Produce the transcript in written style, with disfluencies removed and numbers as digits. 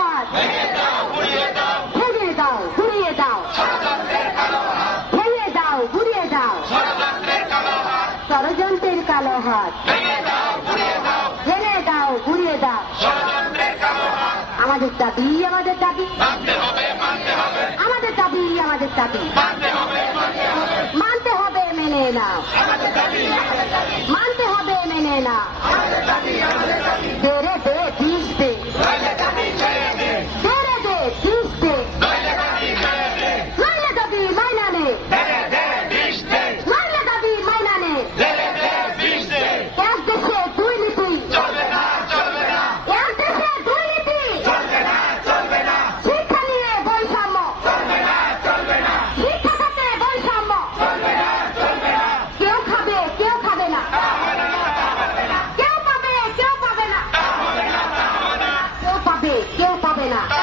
হাত ভেঙে দাও ঘুরিয়ে দাও ভেঙে দাও ঘুরিয়ে দাও ষড়যন্ত্রের কালো হাত ভেঙে দাও ঘুরিয়ে দাও আমাদের দাবি আমাদের দাবি আমাদের দাবি আমাদের দাবি মানতে হবে মেনে নাও মানতে হবে মেনে নাও দে রে দে দিস দে দে রে দে দিস দে মাইনে দাবি মাইনা নে মাইনে দাবি মাইনা নে এক দেশে দুই নীতি এক দেশে দুই নীতি শিক্ষা নিয়ে বৈষম্য শিক্ষা খাতে বৈষম্য কেউ খাবে কেউ খাবে না কেউ পাবে কেউ পাবে না কেউ পাবে কেউ পাবে না